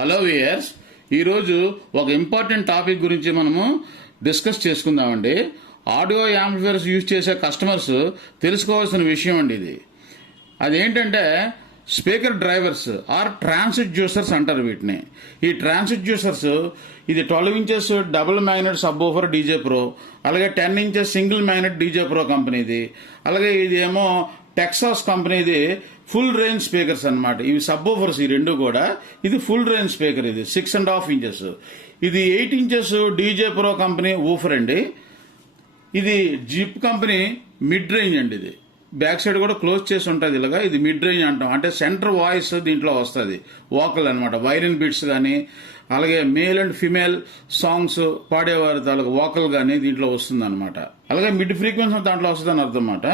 Hello viewers, ఈరోజు ఒక important topic గురించి మనము డిస్కస్ చేసుకుందామండి. ఆడియో యాంప్లిఫైయర్స్ యూజ్ చేసే కస్టమర్స్ తెలుసుకోవాల్సిన విషయం అండి ఇది. అదేంటంటే స్పీకర్ డ్రైవర్స్ ఆర్ ట్రాన్స్డ్యూసర్స్ అంటారు వీటిని. ఈ ట్రాన్స్డ్యూసర్స్ ఇది 12 inches double magnet subwoofer DJ pro, అలాగే 10 inches single magnet DJ pro కంపెనీది, అలాగే ఇది ఏమో టెక్సాస్ కంపెనీది ఫుల్ రేంజ్ స్పీకర్స్ అన్నమాట. ఇవి సబ్ వూఫర్స్ ఈ రెండు కూడా. ఇది ఫుల్ రేంజ్ స్పీకర్, ఇది 6.5 ఇంచెస్. ఇది 8 inches DJ pro company woofer అండి. ఇది జిప్ కంపెనీ మిడ్ రేంజ్ అండి. ఇది బ్యాక్ సైడ్ కూడా క్లోజ్ చేసి ఉంటుంది ఇలాగా. ఇది మిడ్ రేంజ్ అంటాం, అంటే సెంటర్ వాయిస్ దీంట్లో వస్తుంది, వోకల్ అనమాట. వైలిన్ బీట్స్ కానీ అలాగే మేల్ అండ్ ఫిమేల్ సాంగ్స్ పాడేవారి తాలూకు వోకల్ కానీ దీంట్లో వస్తుంది అనమాట. అలాగే మిడ్ ఫ్రీక్వెన్సీ దాంట్లో వస్తుందని అర్థం అన్నమాట.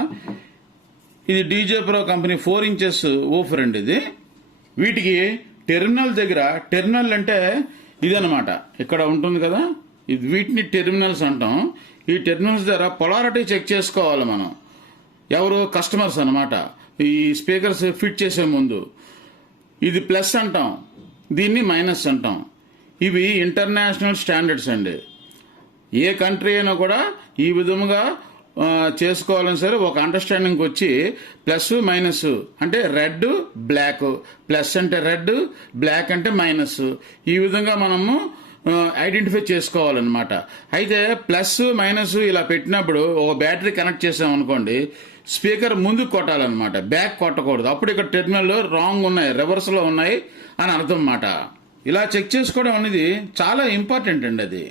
ఇది DJ pro company 4 inches woofer అండి. ఇది వీటికి టెర్మినల్ దగ్గర, టెర్మినల్ అంటే ఇదనమాట, ఇక్కడ ఉంటుంది కదా, ఇది వీటిని టెర్మినల్స్ అంటాం. ఈ టెర్మినల్స్ దగ్గర పొలారిటీ చెక్ చేసుకోవాలి మనం, ఎవరు కస్టమర్స్ అనమాట. ఈ స్పీకర్స్ ఫిట్ చేసే ముందు ఇది ప్లస్ అంటాం, దీన్ని మైనస్ అంటాం. ఇవి ఇంటర్నేషనల్ స్టాండర్డ్స్ అండి. ఏ కంట్రీ అయినా కూడా ఈ విధముగా చేసుకోవాలని సరే ఒక అండర్స్టాండింగ్ వచ్చి ప్లస్ మైనస్ అంటే రెడ్ బ్లాక్, ప్లస్ అంటే రెడ్, బ్లాక్ అంటే మైనస్, ఈ విధంగా మనము ఐడెంటిఫై చేసుకోవాలన్నమాట. అయితే ప్లస్ మైనస్ ఇలా పెట్టినప్పుడు ఒక బ్యాటరీ కనెక్ట్ చేసామనుకోండి, స్పీకర్ ముందుకు కొట్టాలన్నమాట, బ్యాక్ కొట్టకూడదు. అప్పుడు ఇక్కడ టెర్మినల్ రాంగ్ ఉన్నాయి, రివర్స్ లో ఉన్నాయి అని అర్థం అన్నమాట. ఇలా చెక్ చేసుకోవడం అనేది చాలా ఇంపార్టెంట్ అండి. అది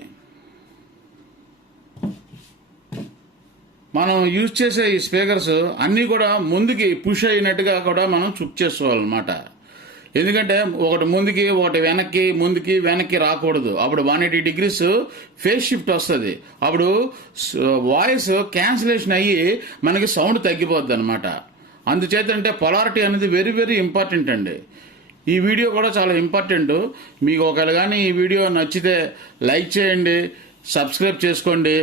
మనం యూజ్ చేసే ఈ స్పీకర్స్ అన్నీ కూడా ముందుకి పుష్ అయినట్టుగా కూడా మనం చెక్ చేసుకోవాలన్నమాట. ఎందుకంటే ఒకటి ముందుకి ఒకటి వెనక్కి, ముందుకి వెనక్కి రాకూడదు. అప్పుడు 180 డిగ్రీస్ ఫేస్ షిఫ్ట్ వస్తుంది. అప్పుడు వాయిస్ క్యాన్సిలేషన్ అయ్యి మనకి సౌండ్ తగ్గిపోద్ది అనమాట. అందుచేత అంటే పొలారిటీ అనేది వెరీ వెరీ ఇంపార్టెంట్ అండి. ఈ వీడియో కూడా చాలా ఇంపార్టెంట్. మీకు ఒకవేళ కానీ ఈ వీడియో నచ్చితే లైక్ చేయండి, సబ్స్క్రైబ్ చేసుకోండి,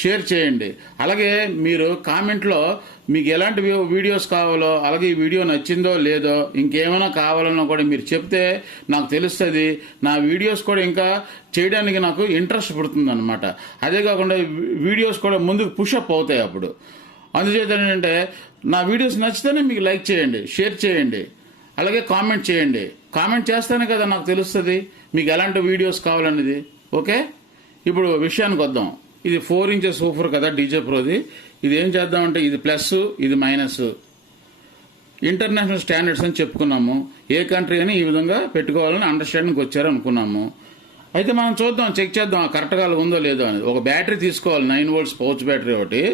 షేర్ చేయండి. అలాగే మీరు కామెంట్లో మీకు ఎలాంటి వీడియోస్ కావాలో, అలాగే ఈ వీడియో నచ్చిందో లేదో, ఇంకేమైనా కావాలన్నా కూడా మీరు చెప్తే నాకు తెలుస్తుంది. నా వీడియోస్ కూడా ఇంకా చేయడానికి నాకు ఇంట్రెస్ట్ పుడుతుంది అనమాట. అదే కాకుండా వీడియోస్ కూడా ముందుకు పుషప్ అవుతాయి అప్పుడు. అందుచేత ఏంటంటే నా వీడియోస్ నచ్చితేనే మీకు లైక్ చేయండి, షేర్ చేయండి, అలాగే కామెంట్ చేయండి. కామెంట్ చేస్తేనే కదా నాకు తెలుస్తుంది మీకు ఎలాంటి వీడియోస్ కావాలనేది. ఓకే, ఇప్పుడు విషయానికి వద్దాం. ఇది 4 ఇంచెస్ వూఫర్ కదా డీజే ప్రోది. ఇది ఏం చేద్దామంటే ఇది ప్లస్, ఇది మైనస్. ఇంటర్నేషనల్ స్టాండర్డ్స్ అని చెప్పుకున్నాము. ఏ కంట్రీ అని ఈ విధంగా పెట్టుకోవాలని అండర్స్టాండింగ్ వచ్చారు అనుకున్నాము. అయితే మనం చూద్దాం, చెక్ చేద్దాం కరెక్ట్గా ఉందో లేదో అని. ఒక బ్యాటరీ తీసుకోవాలి, 9 వోల్ట్స్ పౌచ్ బ్యాటరీ ఒకటి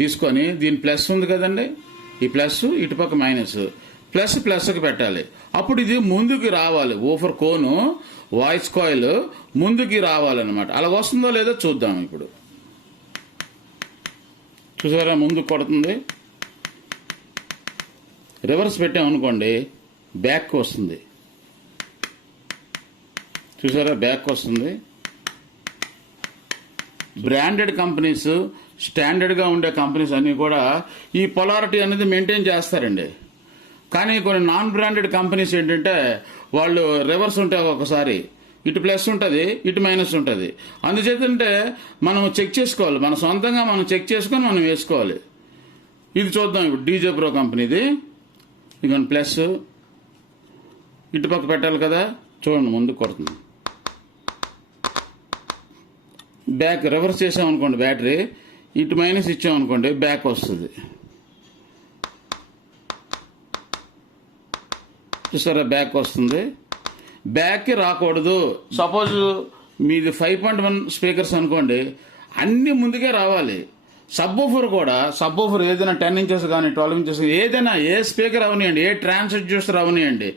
తీసుకొని, దీని ప్లస్ ఉంది కదండి, ఈ ప్లస్ ఇటుపక్క మైనస్, ప్లస్ ప్లస్కి పెట్టాలి. అప్పుడు ఇది ముందుకు రావాలి, వూఫర్ కోను వాయిస్ కాయిల్ ముందుకి రావాలన్నమాట. అలా వస్తుందో లేదో చూద్దాం. ఇప్పుడు చూసారా, ముందుకు కొడుతుంది. రివర్స్ పెట్టామనుకోండి బ్యాక్ వస్తుంది. చూసారా, బ్యాక్ వస్తుంది. బ్రాండెడ్ కంపెనీస్, స్టాండర్డ్గా ఉండే కంపెనీస్ అన్నీ కూడా ఈ పొలారిటీ అనేది మెయింటైన్ చేస్తారండి. కానీ కొన్ని నాన్ బ్రాండెడ్ కంపెనీస్ ఏంటంటే వాళ్ళు రివర్స్ ఉంటాయి, ఒకసారి ఇటు ప్లస్ ఉంటుంది, ఇటు మైనస్ ఉంటుంది. అందుచేతంటే మనం చెక్ చేసుకోవాలి, మన సొంతంగా మనం చెక్ చేసుకొని మనం వేసుకోవాలి. ఇది చూద్దాం. ఇప్పుడు డీజే ప్రో కంపెనీది ఇక ప్లస్ ఇటుపక్క పెట్టాలి కదా, చూడండి ముందుకు కొడుతుంది. బ్యాక్ రివర్స్ చేసామనుకోండి, బ్యాటరీ ఇటు మైనస్ ఇచ్చామనుకోండి బ్యాక్ వస్తుంది. చూసారా, బ్యాక్ వస్తుంది. బ్యాక్కి రాకూడదు. సపోజ్ మీది 5.1 స్పీకర్స్ అనుకోండి, అన్ని ముందుకే రావాలి. సబ్ వూఫర్ కూడా, సబ్ వూఫర్ ఏదైనా 10 ఇంచెస్ కానీ 12 ఇంచెస్ ఏదైనా, ఏ స్పీకర్ అవనియండి, ఏ ట్రాన్స్డ్యూసర్ అవనియండి,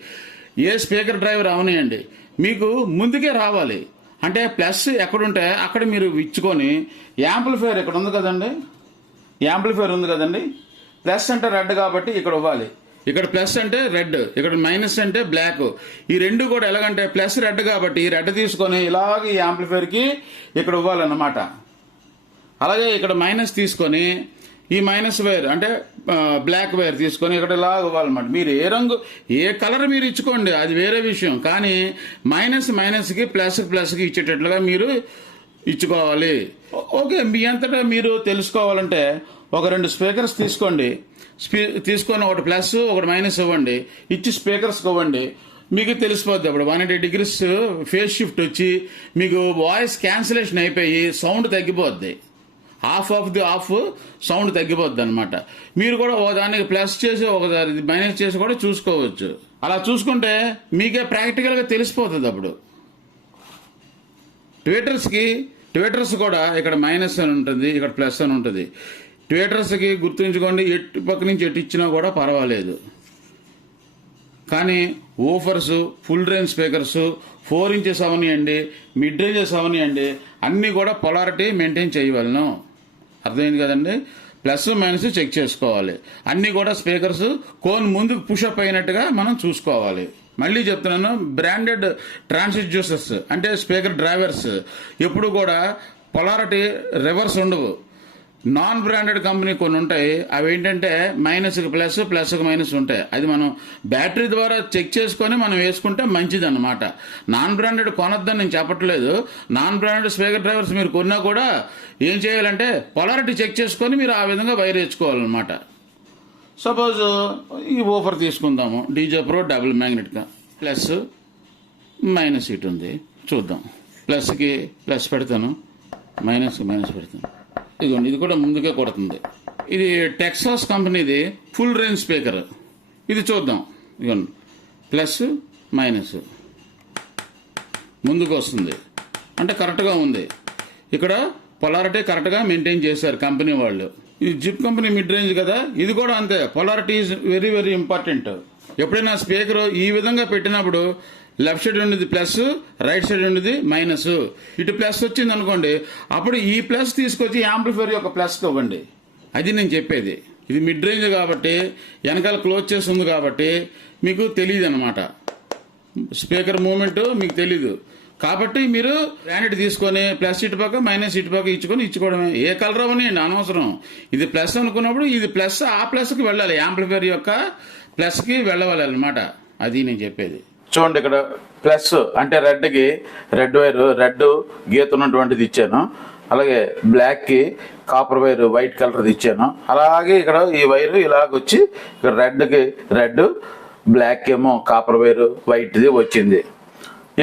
ఏ స్పీకర్ డ్రైవర్ అవనియండి, మీకు ముందుకే రావాలి. అంటే ప్లస్ ఎక్కడుంటే అక్కడ మీరు ఇచ్చుకొని, యాంప్లిఫైయర్ ఇక్కడ ఉంది కదండి, యాంప్లిఫైయర్ ఉంది కదండి, ప్లస్ అంటే రెడ్ కాబట్టి ఇక్కడ ఇవ్వాలి, ఇక్కడ ప్లస్ అంటే రెడ్, ఇక్కడ మైనస్ అంటే బ్లాక్. ఈ రెండు కూడా ఎలాగంటే ప్లస్ రెడ్ కాబట్టి రెడ్ తీసుకొని ఇలాగ ఈ యాంప్లిఫైర్కి ఇక్కడ ఇవ్వాలన్నమాట. అలాగే ఇక్కడ మైనస్ తీసుకొని ఈ మైనస్ వైర్ అంటే బ్లాక్ వైర్ తీసుకొని ఇక్కడ ఇలాగ ఇవ్వాలన్నమాట. మీరు ఏ కలర్ మీరు ఇచ్చుకోండి, అది వేరే విషయం. కానీ మైనస్కి ప్లస్కి ఇచ్చేటట్లుగా మీరు ఇచ్చుకోవాలి. ఓకే, మీ అంతటా మీరు తెలుసుకోవాలంటే ఒక 2 స్పీకర్స్ తీసుకోండి. తీసుకొని ఒకటి ప్లస్ ఒకటి మైనస్ ఇవ్వండి, ఇచ్చి స్పీకర్స్కి ఇవ్వండి. మీకు తెలిసిపోద్ది. అప్పుడు 180 degrees ఫేస్ షిఫ్ట్ వచ్చి మీకు వాయిస్ క్యాన్సిలేషన్ అయిపోయి సౌండ్ తగ్గిపోద్ది. హాఫ్ సౌండ్ తగ్గిపోద్ది అనమాట. మీరు కూడా దానికి ప్లస్ చేసి ఒకసారి మైనస్ చేసి కూడా చూసుకోవచ్చు. అలా చూసుకుంటే మీకే ప్రాక్టికల్గా తెలిసిపోతుంది. అప్పుడు ట్వీటర్స్ కూడా ఇక్కడ మైనస్ అని ఉంటుంది, ఇక్కడ ప్లస్ అని ఉంటుంది. ట్వీటర్స్కి గుర్తుంచుకోండి, ఎటు పక్క నుంచి ఎటు ఇచ్చినా కూడా పర్వాలేదు. కానీ offers, full range speakers 4 inches అవనియండి, మిడ్ రేంజెస్ అవనియండి, అన్నీ కూడా పొలారిటీ మెయింటైన్ చేయవలను. అర్థమైంది కదండి? ప్లస్ మైనస్ చెక్ చేసుకోవాలి. అన్నీ కూడా స్పీకర్స్ కోన్ ముందుకు పుషప్ అయినట్టుగా మనం చూసుకోవాలి. మళ్ళీ చెప్తున్నాను, బ్రాండెడ్ ట్రాన్స్డ్యూసర్స్ అంటే స్పీకర్ డ్రైవర్స్ ఎప్పుడు కూడా పొలారిటీ రివర్స్ ఉండవు. నాన్ బ్రాండెడ్ కంపెనీ కొన్ని ఉంటాయి, అవి ఏంటంటే మైనస్కి ప్లస్కి మైనస్ ఉంటాయి. అది మనం బ్యాటరీ ద్వారా చెక్ చేసుకొని మనం వేసుకుంటే మంచిది అన్నమాట. నాన్ బ్రాండెడ్ కొనొద్దని నేను చెప్పట్లేదు. నాన్ బ్రాండెడ్ స్పీకర్ డ్రైవర్స్ మీరు కొన్నా కూడా ఏం చేయాలంటే పొలారిటీ చెక్ చేసుకొని మీరు ఆ విధంగా వైర్ వేసుకోవాలన్నమాట. సపోజ్ ఈ ఓఫర్ తీసుకుందాము, డీజే ప్రో డబుల్ మ్యాగ్నెట్గా ప్లస్ మైనస్ ఇటు ఉంది. చూద్దాం. ప్లస్కి ప్లస్ పెడతాను, మైనస్కి మైనస్ పెడతాను. ఇదిగోండి, ఇది కూడా ముందుకే కొడుతుంది. ఇది టెక్సాస్ కంపెనీది ఫుల్ రేంజ్ స్పీకర్. ఇది చూద్దాం. ఇదిగోండి, ప్లస్ మైనస్ ముందుకు వస్తుంది అంటే కరెక్ట్గా ఉంది. ఇక్కడ పొలారిటీ కరెక్ట్గా మెయింటైన్ చేశారు కంపెనీ వాళ్ళు. ఇది జిప్ కంపెనీ మిడ్ రేంజ్ కదా, ఇది కూడా అంతే. Polarity is very very important. ఎప్పుడైనా స్పీకర్ ఈ విధంగా పెట్టినప్పుడు లెఫ్ట్ సైడ్ ఉండేది ప్లస్, రైట్ సైడ్ ఉండేది మైనస్. ఇటు ప్లస్ వచ్చింది అనుకోండి, అప్పుడు ఈ ప్లస్ తీసుకొచ్చి యాంప్లిఫైర్ యొక్క ప్లస్కి ఇవ్వండి. అది నేను చెప్పేది. ఇది మిడ్ రేంజ్ కాబట్టి వెనకాల క్లోజ్ చేసి ఉంది కాబట్టి మీకు తెలియదు అనమాట. స్పీకర్ మూమెంట్ మీకు తెలీదు కాబట్టి మీరు బ్రాండెడ్ తీసుకొని ప్లస్ ఇటు పక్క మైనస్ ఇటు పక్క ఇచ్చుకోవడమే. ఏ కలర్ అవనియండి అనవసరం. ఇది ప్లస్ అనుకున్నప్పుడు ఇది ప్లస్ ఆ ప్లస్కి వెళ్ళాలి, యాంప్లిఫైర్ యొక్క ప్లస్కి వెళ్ళవాలి అనమాట. అది నేను చెప్పేది. చూడండి, ఇక్కడ ప్లస్ అంటే రెడ్కి రెడ్ వైర్, రెడ్ గీత ఉన్నటువంటిది ఇచ్చాను. అలాగే బ్లాక్కి కాపర్ వైర్ వైట్ కలర్ది ఇచ్చాను. అలాగే ఇక్కడ ఈ వైరు ఇలాగొచ్చి ఇక్కడ రెడ్కి రెడ్, బ్లాక్ ఏమో కాపర్ వైర్ వైట్ది వచ్చింది.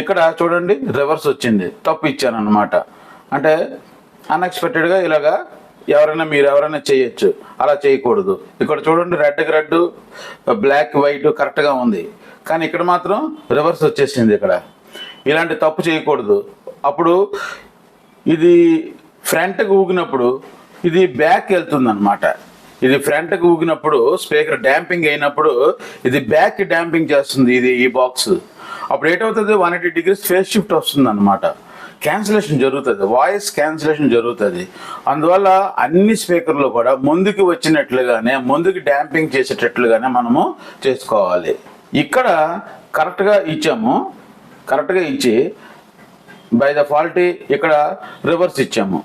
ఇక్కడ చూడండి రివర్స్ వచ్చింది, తప్పు ఇచ్చాను అనమాట. అంటే అన్ఎక్స్పెక్టెడ్గా ఇలాగా మీరు ఎవరైనా చేయొచ్చు, అలా చేయకూడదు. ఇక్కడ చూడండి రెడ్కి రెడ్, బ్లాక్ వైట్ కరెక్ట్గా ఉంది, కానీ ఇక్కడ మాత్రం రివర్స్ వచ్చేసింది. ఇక్కడ ఇలాంటి తప్పు చేయకూడదు. అప్పుడు ఇది ఫ్రంట్కి ఊగినప్పుడు ఇది బ్యాక్ వెళ్తుంది అనమాట. ఇది ఫ్రంట్కి ఊగినప్పుడు స్పీకర్ డ్యాంపింగ్ అయినప్పుడు ఇది బ్యాక్ డ్యాంపింగ్ చేస్తుంది ఈ బాక్స్. అప్పుడు ఏటవుతుంది, 180 degrees ఫేస్ షిఫ్ట్ వస్తుంది అనమాట. క్యాన్సిలేషన్ జరుగుతుంది, వాయిస్ క్యాన్సిలేషన్ జరుగుతుంది. అందువల్ల అన్ని స్పీకర్లు కూడా ముందుకు వచ్చినట్లుగానే, ముందుకు డ్యాంపింగ్ చేసేటట్లుగానే మనము చేసుకోవాలి. ఇక్కడ కరెక్ట్గా ఇచ్చాము, కరెక్ట్గా ఇచ్చి బై ద ఫాల్టీ ఇక్కడ రివర్స్ ఇచ్చాము.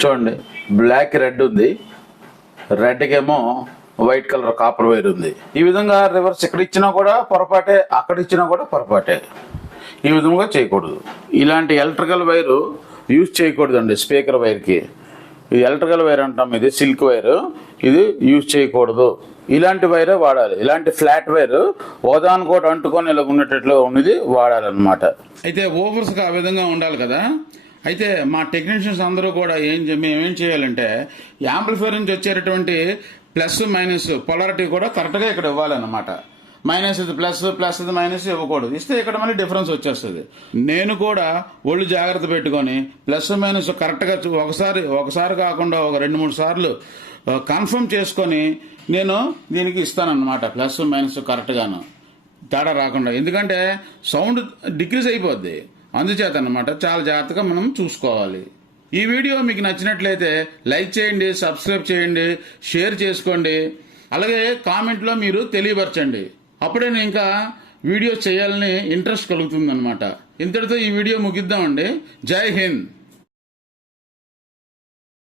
చూడండి, బ్లాక్ రెడ్ ఉంది, రెడ్కేమో వైట్ కలర్ కాపర్ వైర్ ఉంది. ఈ విధంగా రివర్స్ ఇక్కడ ఇచ్చినా కూడా పొరపాటే, అక్కడ ఇచ్చినా కూడా పొరపాటే. ఈ విధంగా చేయకూడదు. ఇలాంటి ఎలక్ట్రికల్ వైరు యూజ్ చేయకూడదండి స్పీకర్ వైర్కి. ఇది ఎలక్ట్రికల్ వైర్ అంటాం, ఇది సిల్క్ వైరు, ఇది యూజ్ చేయకూడదు. ఇలాంటి వైరే వాడాలి. ఇలాంటి ఫ్లాట్ వైర్ ఓదానుకోటి అంటుకొని ఇలా ఉన్నట్లు ఉన్నది వాడాలన్నమాట. అయితే ఓవర్స్కి ఆ విధంగా ఉండాలి కదా. అయితే మా టెక్నీషియన్స్ అందరూ కూడా మేమేం చేయాలంటే యాంప్లిఫైర్ నుంచి వచ్చేటటువంటి ప్లస్ మైనస్ పొలారిటీ కూడా కరెక్ట్గా ఇక్కడ ఇవ్వాలన్నమాట. మైనస్ ఇది ప్లస్, ప్లస్ ఇది మైనస్ ఇవ్వకూడదు. ఇస్తే ఇక్కడ మళ్ళీ డిఫరెన్స్ వచ్చేస్తుంది. నేను కూడా ఒళ్ళు జాగ్రత్త పెట్టుకొని ప్లస్ మైనస్ కరెక్ట్గా ఒకసారి కాకుండా ఒక 2-3 సార్లు కన్ఫర్మ్ చేసుకొని నేను దీనికి ఇస్తానన్నమాట. ప్లస్ మైనస్ కరెక్ట్గాను తేడా రాకుండా. ఎందుకంటే సౌండ్ డిక్రీజ్ అయిపోద్ది. అందుచేత అన్నమాట చాలా జాగ్రత్తగా మనం చూసుకోవాలి. ఈ వీడియో మీకు నచ్చినట్లయితే లైక్ చేయండి, సబ్స్క్రైబ్ చేయండి, షేర్ చేసుకోండి. అలాగే కామెంట్లో మీరు తెలియపరచండి. అప్పుడే నేను ఇంకా వీడియోస్ చేయాలని ఇంట్రెస్ట్ కలుగుతుందన్నమాట. ఇంతటితో ఈ వీడియో ముగిద్దామండి. జై హింద్.